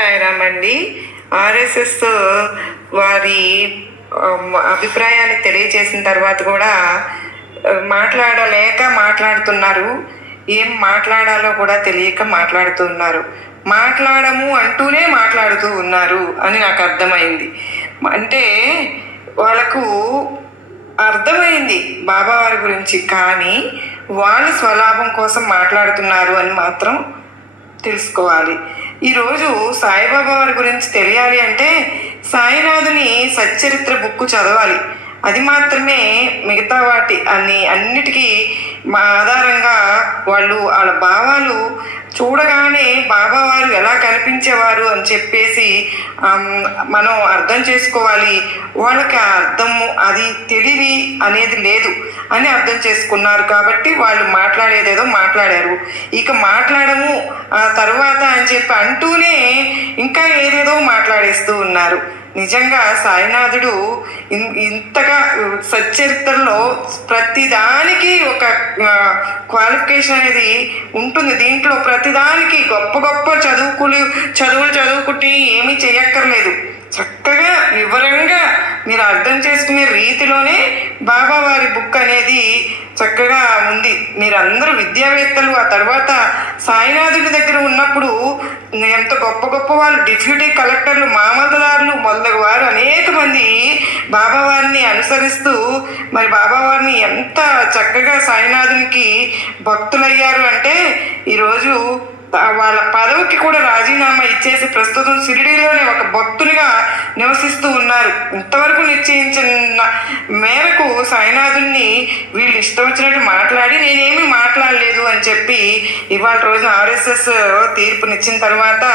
సాయిరామ్ అండి. ఆర్ఎస్ఎస్ వారి అభిప్రాయాన్ని తెలియజేసిన తర్వాత కూడా మాట్లాడలేక మాట్లాడుతున్నారు. ఏం మాట్లాడాలో కూడా తెలియక మాట్లాడుతూ ఉన్నారు. మాట్లాడము అంటూనే మాట్లాడుతూ ఉన్నారు అని నాకు అర్థమైంది. అంటే వాళ్ళకు అర్థమైంది బాబా వారి గురించి, కానీ వాళ్ళు స్వలాభం కోసం మాట్లాడుతున్నారు అని మాత్రం తెలుసుకోవాలి. ఈరోజు సాయిబాబా వారి గురించి తెలియాలి అంటే సాయినాథుని సచ్చరిత్ర బుక్ చదవాలి. అది మాత్రమే మిగతా అన్నిటికీ మా ఆధారంగా వాళ్ళ భావాలు చూడగానే బాబావారు ఎలా కనిపించేవారు అని చెప్పేసి మనం అర్థం చేసుకోవాలి. వాళ్ళకి ఆ అర్థము అది తెలివి అనేది లేదు అని అర్థం చేసుకున్నారు కాబట్టి వాళ్ళు మాట్లాడేదేదో మాట్లాడారు. ఇక మాట్లాడము ఆ తర్వాత అని చెప్పి అంటూనే ఇంకా ఏదేదో మాట్లాడేస్తూ ఉన్నారు. నిజంగా సాయినాథుడు ఇంతగా సచ్చరిత్రలో ప్రతిదానికి ఒక క్వాలిఫికేషన్ అనేది ఉంటుంది. దీంట్లో ప్రతిదానికి గొప్ప గొప్ప చదువులు చదువుకుంటే ఏమీ చేయక్కర్లేదు. చక్కగా వివరంగా మీరు అర్థం చేసుకునే రీతిలోనే బాబా వారి బుక్ అనేది చక్కగా ఉంది. మీరందరూ విద్యావేత్తలు ఆ తర్వాత సాయినాథుడి దగ్గర ఉన్నప్పుడు ఎంత గొప్ప గొప్ప వాళ్ళు డిప్యూటీ కలెక్టర్లు, మామల్దారులు మొదలగు వారు అనేక మంది బాబావారిని అనుసరిస్తూ మరి బాబావారిని ఎంత చక్కగా సాయినాథునికి భక్తులయ్యారు అంటే ఈరోజు వాళ్ళ పదవికి కూడా రాజీనామా ఇచ్చేసి ప్రస్తుతం షిరిడీలోనే ఒక భక్తునిగా నివసిస్తూ ఉన్నారు. ఇంతవరకు నిశ్చయించిన మేరకు సాయినాథుని వీళ్ళు ఇష్టం వచ్చినట్టు మాట్లాడి నేనేమీ మాట్లాడలేదు అని చెప్పి ఇవాళ రోజున ఆర్ఎస్ఎస్ తీర్పునిచ్చిన తర్వాత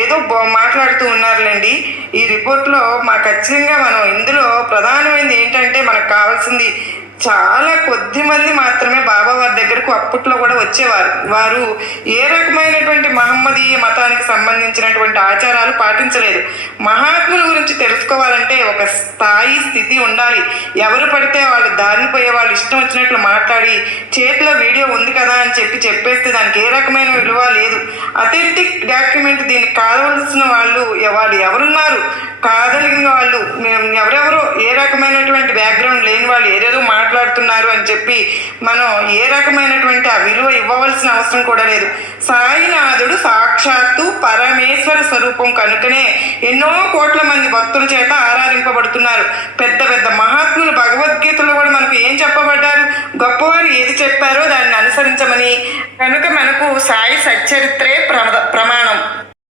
ఏదో మాట్లాడుతూ ఉన్నారులేండి. ఈ రిపోర్ట్లో ఖచ్చితంగా మనం ఇందులో ప్రధానమైనది ఏంటంటే మనకు కావాల్సింది చాలా కొద్ది మంది మాత్రమే బాబా వారి దగ్గరకు అప్పట్లో కూడా వచ్చేవారు. వారు ఏ రకమైనటువంటి మహమ్మదీయ మతానికి సంబంధించినటువంటి ఆచారాలు పాటించలేదు. మహాత్ముల గురించి తెలుసుకోవాలంటే ఒక స్థితి ఉండాలి. ఎవరు పడితే వాళ్ళు దారిని పోయే వాళ్ళు ఇష్టం వచ్చినట్లు మాట్లాడి చేతిలో వీడియో ఉంది కదా అని చెప్పేస్తే దానికి ఏ రకమైన విలువ లేదు. అథెంటిక్ డాక్యుమెంట్ దీనికి కావలసిన వాళ్ళు ఎవరున్నారు, కాదలిగిన వాళ్ళు ఎవరెవరో ఏ రకమైనటువంటి బ్యాక్గ్రౌండ్ లేని వాళ్ళు ఏదేదో మాట్లాడుతున్నారు అని చెప్పి మనం ఏ రకమైనటువంటి ఆ విలువ ఇవ్వవలసిన అవసరం కూడా లేదు. సాయినాథుడు సాక్షాత్తు పరమేశ్వర స్వరూపం కనుకనే ఎన్నో కోట్ల మంది భక్తుల చేత ఆరాధింపబడుతున్నారు. పెద్ద పెద్ద మహాత్ములు భగవద్గీతలో కూడా మనకు ఏం చెప్పబడ్డారు, గొప్పవారు ఏది చెప్పారో దాన్ని అనుసరించమని. కనుక మనకు సాయి సచ్చరిత్రే ప్రమాణం.